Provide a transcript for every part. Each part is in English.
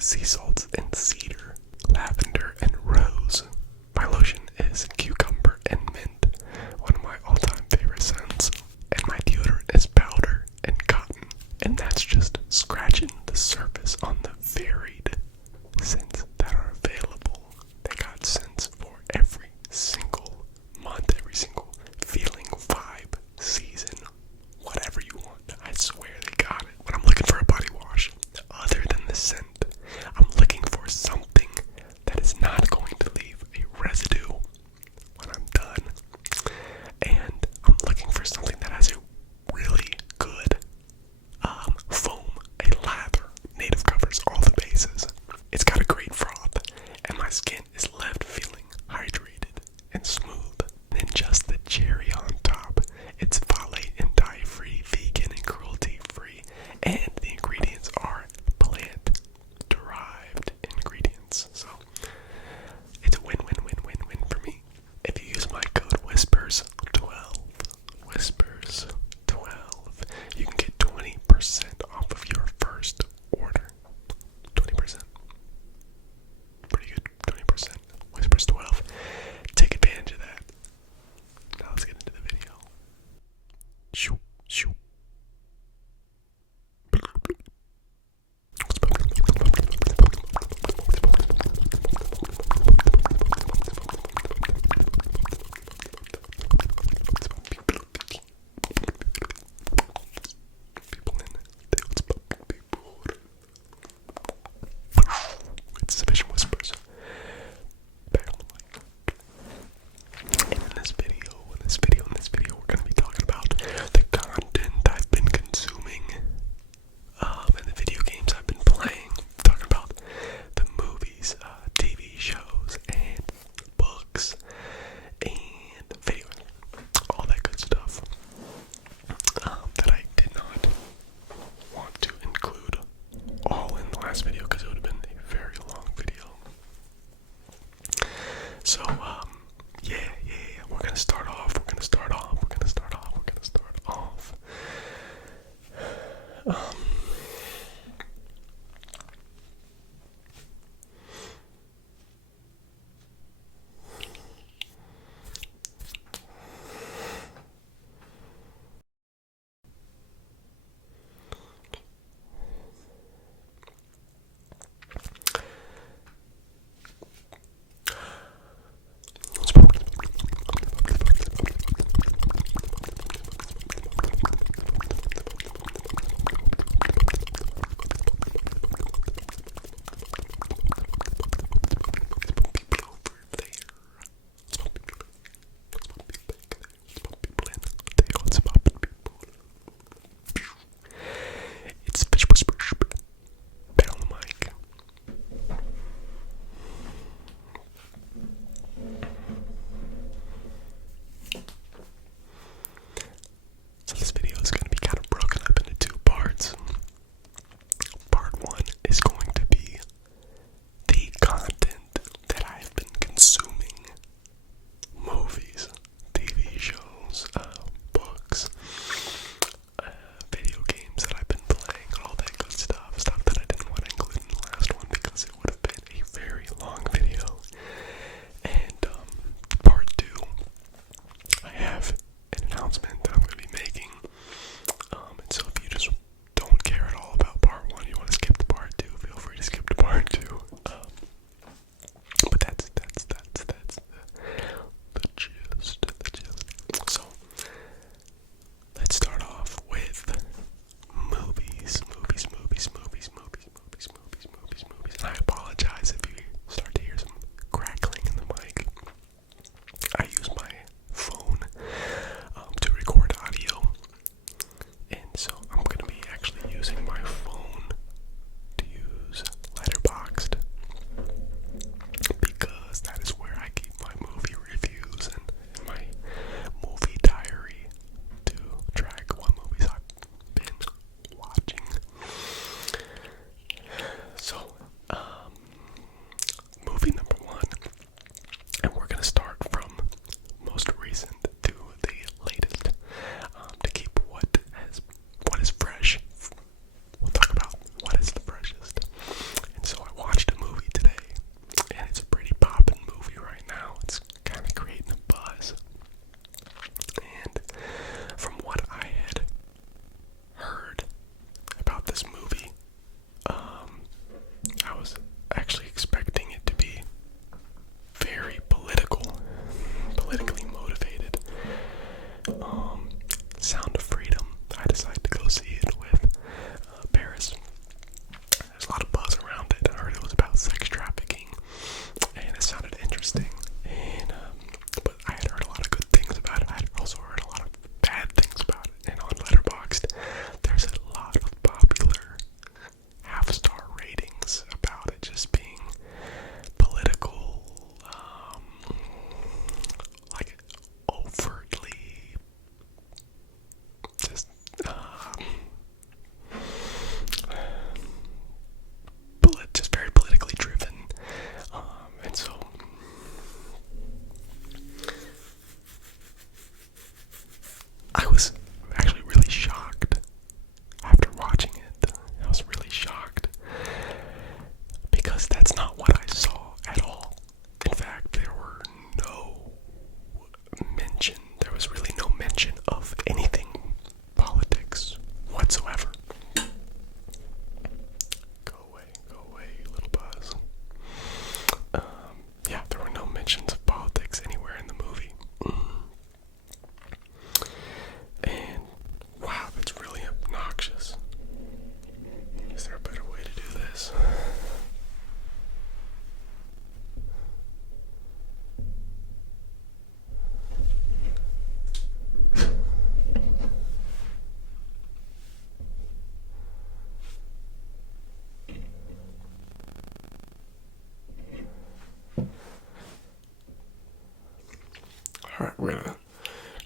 sea salts and cedar, lavender and rose. My lotion is cucumber and mint, one of my all-time favorite scents. And my deodorant is powder and cotton. And that's just scratching the surface on the varied scents that are available. They got scents for every single month, every single feeling, vibe, season, whatever you want. I swear they got it. When I'm looking for a body wash, other than the scent, I'm looking for something that is not going to leave a residue when I'm done. And I'm looking for something that has a really good foam, a lather.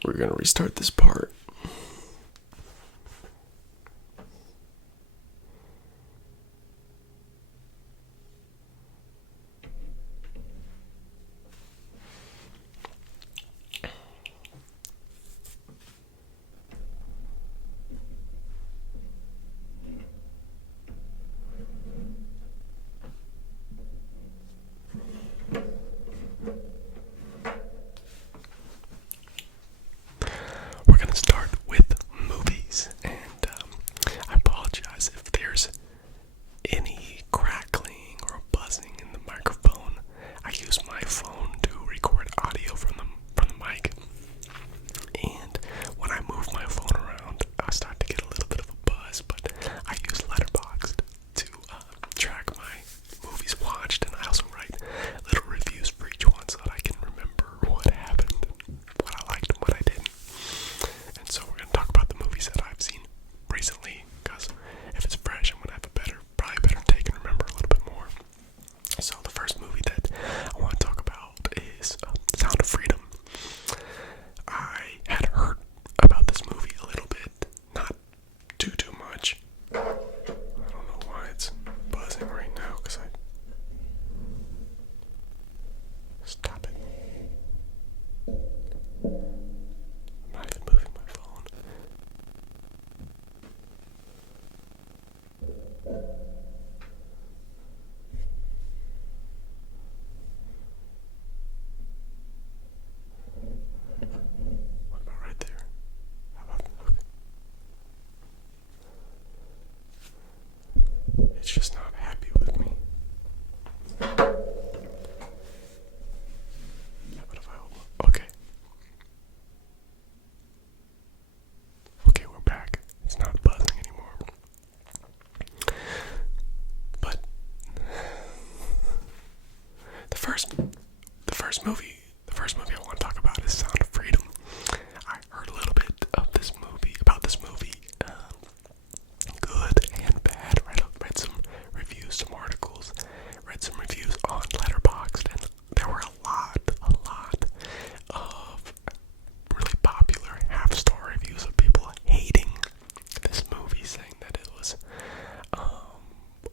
We're gonna restart this part. We're gonna start with movies, and I apologize if there's any crackling or buzzing in the microphone. I use my phone to record audio from the mic, and when I move my phone around, I start to get a little bit of a buzz. But I use Letterboxd to track my movies watched, and I also write little reviews for each one so that I can remember what happened, what I liked, and what I didn't. And so we're going to talk about the movies that I've seen recently, because if it's fresh, I'm going to have probably a better take and remember a little bit more. So the first movie that I want to talk about is Sound of Freedom. I had heard about this movie a little bit, not too much. I don't know why it's buzzing right now, because I... Stop it. I'm not even moving my phone. What about right there? How about, okay. It's just not happy with me. How about if I... Okay. Okay, we're back. It's not buzzing anymore. But the first movie I want to talk about is Sound of Freedom. I heard a little bit of this movie, good and bad. Read some reviews, some articles, read some reviews on Letterboxd, and there were a lot of really popular half-star reviews of people hating this movie, saying that it was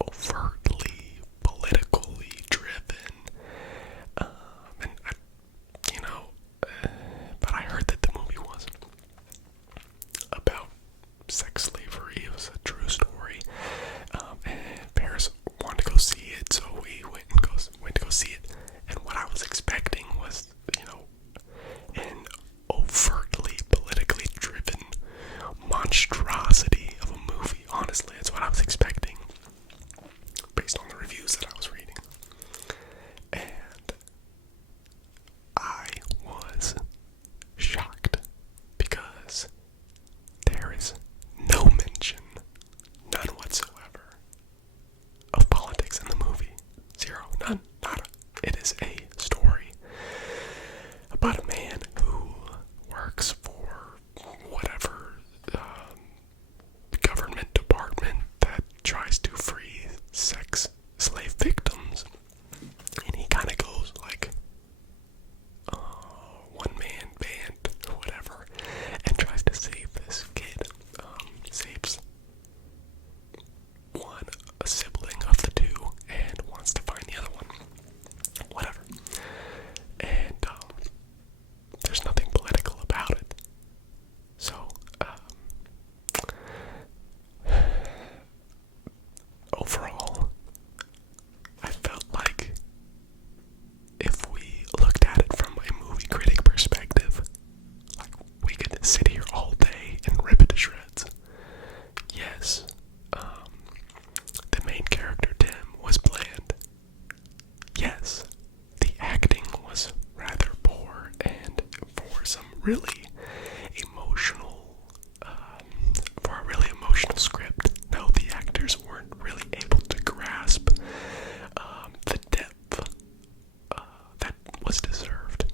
overtly politically driven, and but I heard that the movie wasn't about sex slavery. It was a true story, and Paris wanted to go see it, so we went to go see it. And what I was expecting was, an overtly politically driven monstrosity of a movie. Honestly, that's what I was expecting, based on the reviews that I was reading. And I was shocked, because there is no mention, none whatsoever, of politics in the movie. Zero, none, nada. It is a story about a man who works for whatever government department that tries to free sex slave victims, and he kind of goes like one-man band or whatever, and tries to save this kid. Saves a sibling of the two, and wants to find the other one. Whatever. And there's nothing political about it. So, overall, I felt like if we looked at it from a movie critic perspective, like, we could sit here all day and rip it to shreds. Yes, the main character, Tim, was bland. Yes, the acting was rather poor, and for some really emotional, for a really emotional script, no, the actors weren't really able to grasp the depth that was deserved.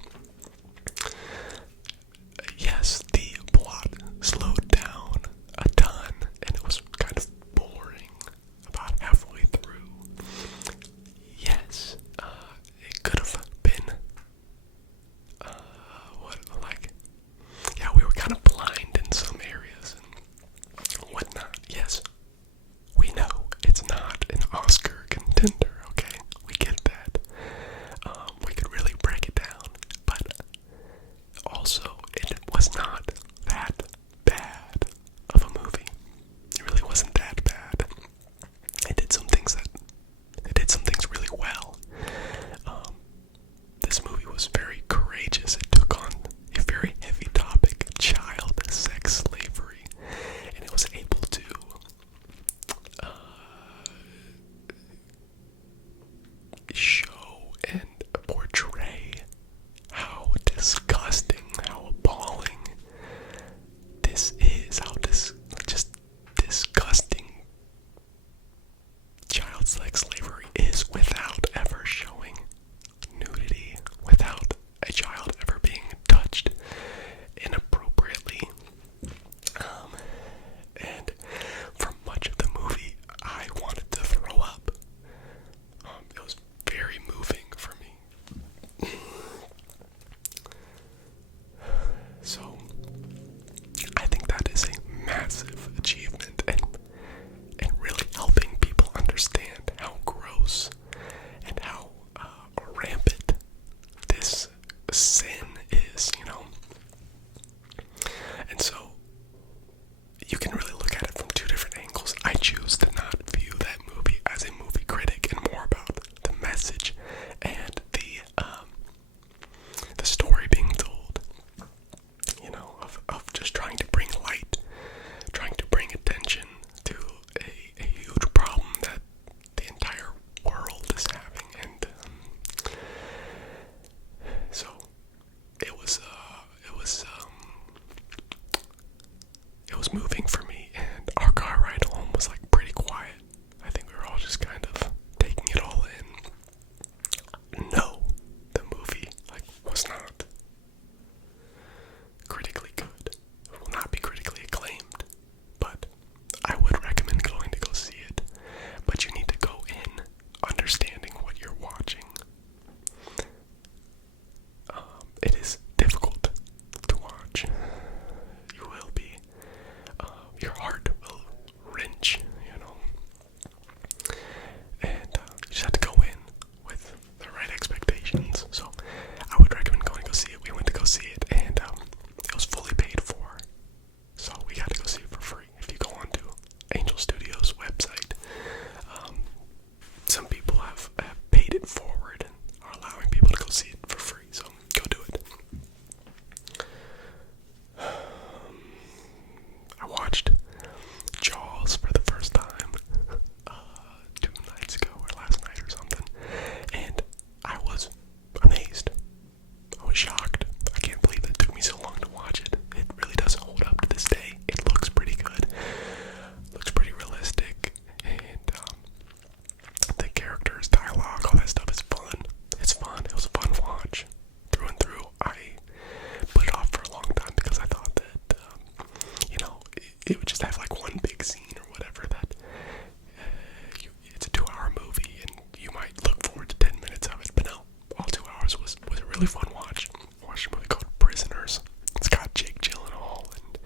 Yes, the plot slowed down a ton, and it was kind of boring about halfway through. Yes, it could have been sex slavery is without ever showing nudity, without a child ever being touched inappropriately. And for much of the movie, I wanted to throw up. It was very moving for me. So, I think that is a massive achievement and really helping people understand how gross and how rampant this sin is, you know. And so, you can really look at it from two different angles. I choose to not view that movie as a movie critic and more about the message and the story being told, you know, of just trying to bring light, trying to bring attention to a huge problem that the entire world is having. And so it was moving for me, and our car ride home was like pretty quiet. I think we were all just kind of taking it all in. No, the movie was not critically good. It will not be critically acclaimed, but I would recommend going to go see it. But you need to go in understanding what you're watching. It is difficult to watch. You will be. Your heart will wrench, you know. And you just have to go in with the right expectations. So I would recommend going to go see it. We went to go see it, and it was fully paid for. So we got to go see it for free. If you go onto Angel Studios' website, some people have paid it forward and are allowing people to go see it for free. So go do it. I watched Jaws for the first time 2 nights ago or last night or something, and I was amazed. I was shocked. I can't believe it took me so long to watch it. It really does hold up to this day. It looks pretty good, looks pretty realistic, and the characters, dialogue, all that stuff is fun. It's fun. It was a fun watch through and through. I put it off for a long time because I thought that you know, it would just have like one big scene or whatever that it's a 2-hour movie and you might look forward to 10 minutes of it. But no, all 2 hours was a really fun watch. I watched a movie called Prisoners. It's got Jake Gyllenhaal and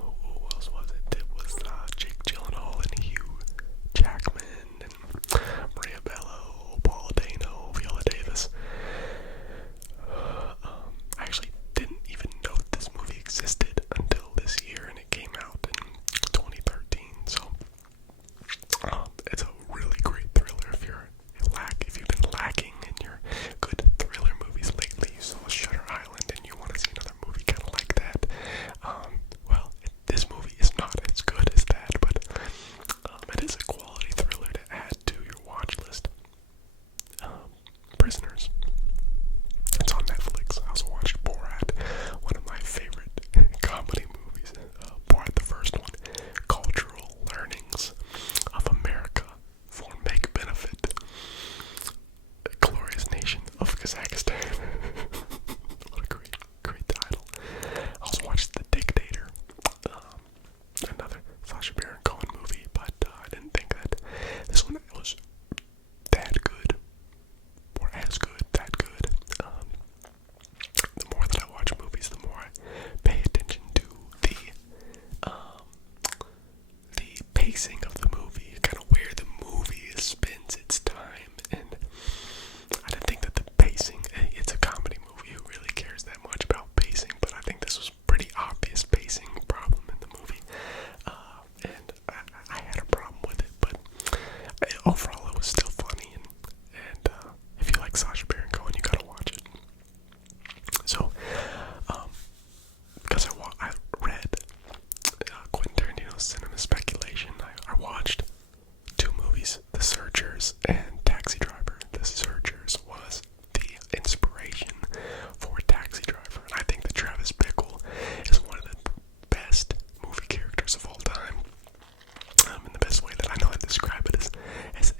who else was it? It was Jake Gyllenhaal and Hugh Jackman and Maria Bello, Paul Dano, Viola Davis. I actually didn't even know this movie existed until this year, and it came out in 2013. So it's a really great thriller. If you've been lacking in your good thriller movies lately, you saw Shutter Island and you want to see another movie kind of like that. Well, this movie is not as good as that, but it is a quality thriller to add to your watch list. Prisoners. It's on Netflix. I also watched Borat, one of my favorite comedy movies. Borat, the first one. Cultural learnings of America for make benefit. Glorious nation of Kazakhstan. What a great title. I also watched The Dictator, another Sacha Baron Cohen movie, but I didn't think that this one was that good, or as good, that good. The more that I watch movies, the more I pay attention to the pacing of the movie, kind of where the movie spends its time. And I didn't think that the pacing, it's a comedy movie, who really cares that much about pacing, but I think this was pretty obvious pacing problem in the movie, and I had a problem with it, but overall it was still funny, and if you like Sacha Baron Cohen, you gotta watch it. So, because I read Quentin Tarantino's Cinema Speculation, I watched 2 movies, The Searchers and Taxi Driver. The Searchers was the inspiration for Taxi Driver, and I think that Travis Bickle is one of the best movie characters of all time. And the best way that I know how to describe it is as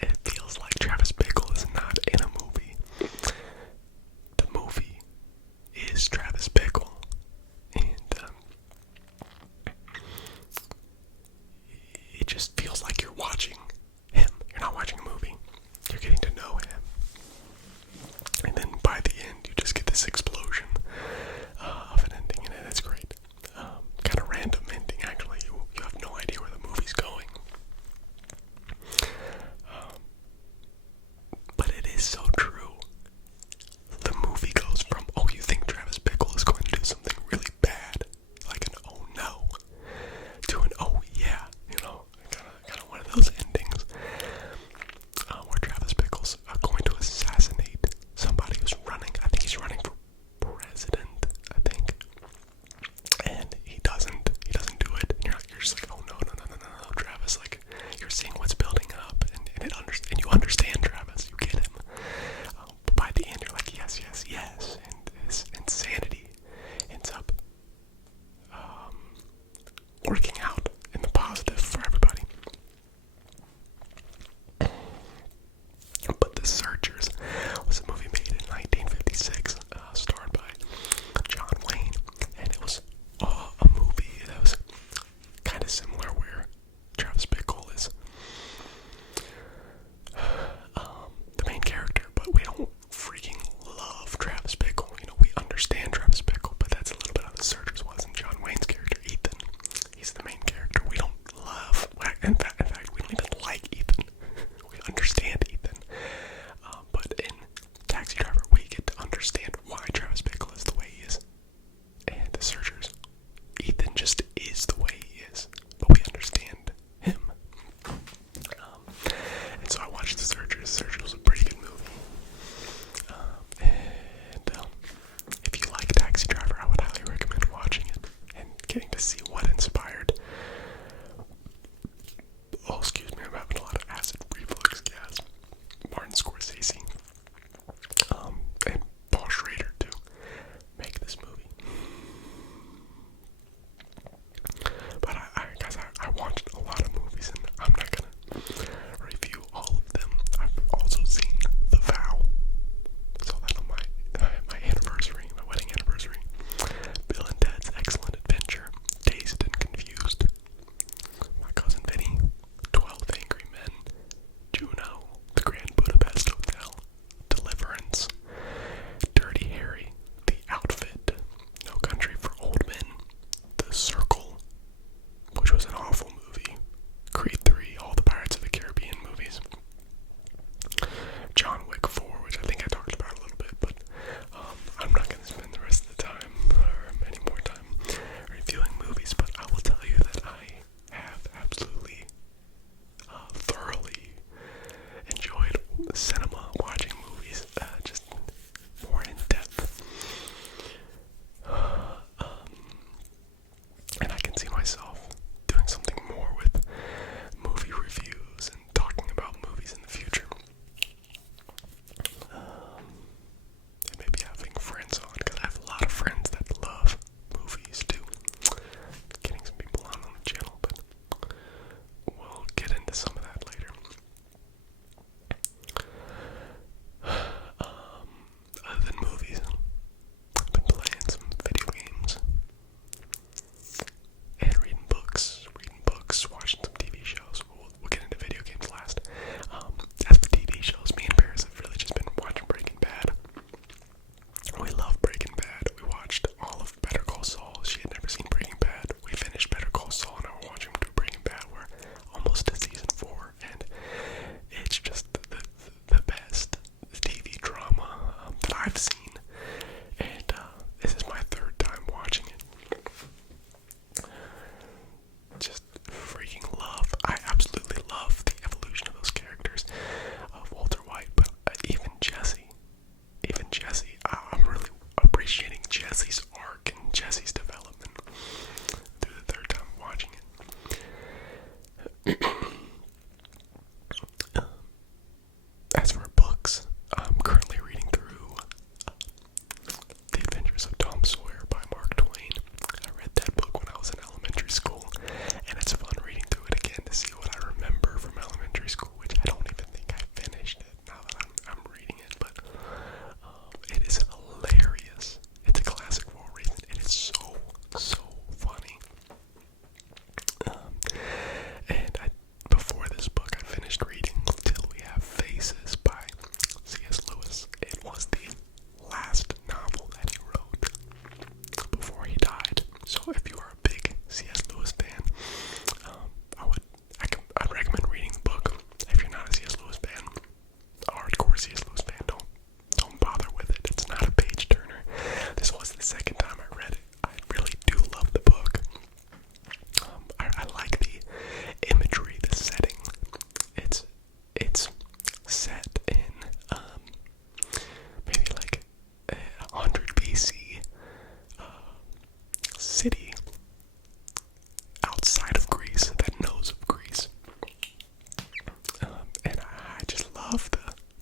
love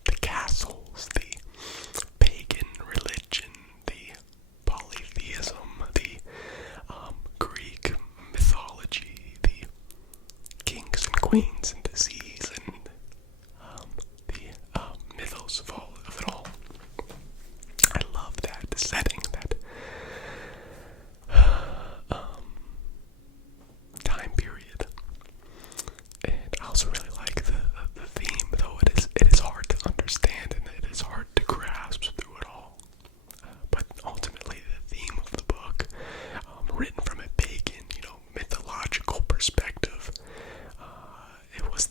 the castles, the pagan religion, the polytheism, the Greek mythology, the kings and queens and disease, and the mythos of it all. I love that setting, that time period, and I also really like the theme, though it is hard to understand and it is hard to grasp through it all. But ultimately, the theme of the book, written from a pagan, mythological perspective, it was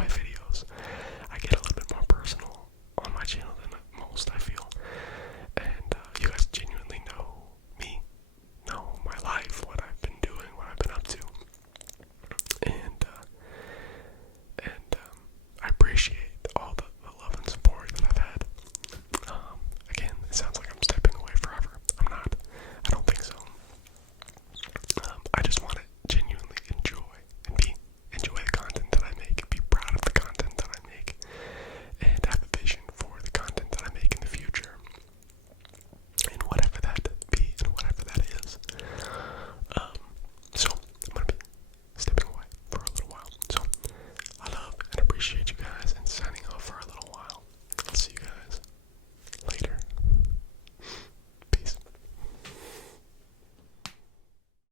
my videos. I get a little bit more personal on my channel than most, I feel. And you guys genuinely know me, know my life, what I've been doing, what I've been up to. And I appreciate